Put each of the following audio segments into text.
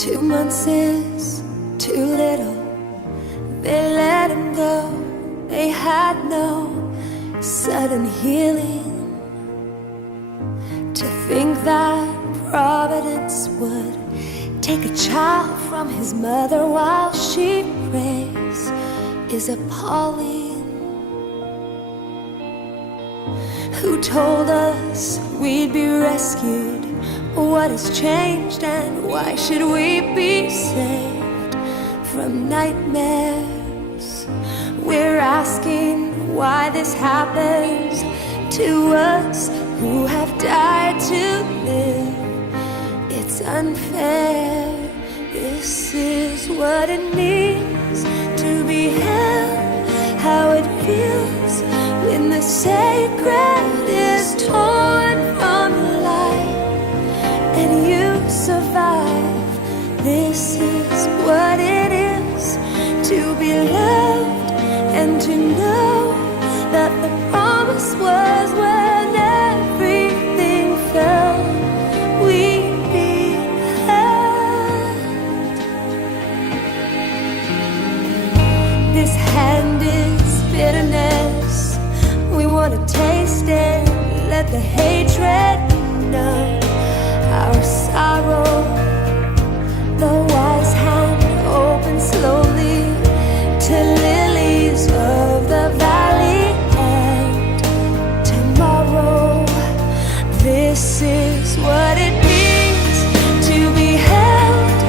2 months is too little. They let him go. They had no sudden healing. To think that Providence would take a child from his mother while she prays is appalling. Who told us we'd be rescued? What has changed, and why should we be saved from nightmares? We're asking why this happens to us who have died to live. It's unfair. This is what it means to be held, how it feels when the sacred is torn from the light and you survive. This is what it is to be loved and to know that the promise was when everything fell, we'd be held. This hand is bitterness. We want to taste it. Let the hatred numb our sorrow. The wise hand opens slowly to lilies of the valley, and tomorrow. This is what it means to be held,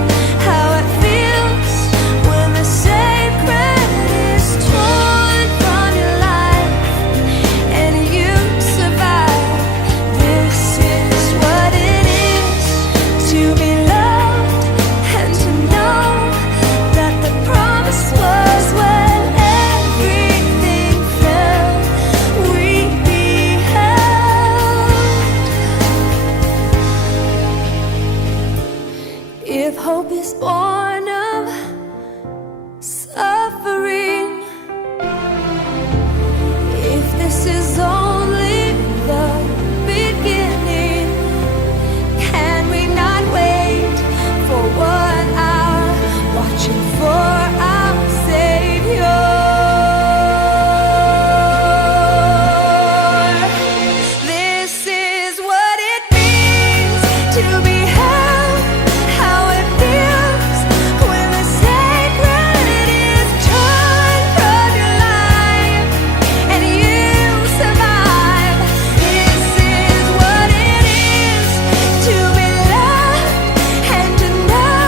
how it feels when the sacred is torn from your life and you survive. This is what it is to be loved and to know that the promise was when everything fell, we'd be held. If hope is born of suffering, if this is only the beginning, can we not wait for 1 hour, watching for our Savior? This is what it means to be held, how it feels when the sacred is torn from your life and you survive. This is what it is to be loved and to know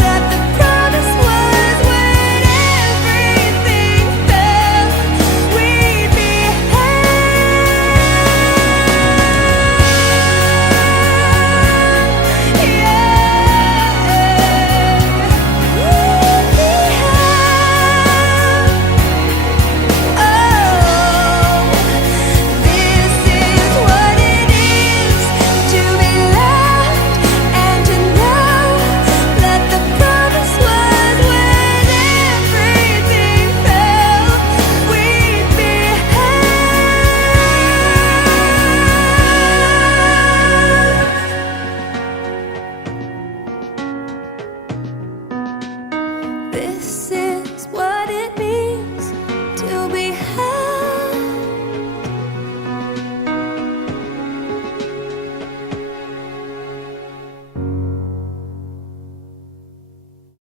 that the promise was when everything fell, we'd be This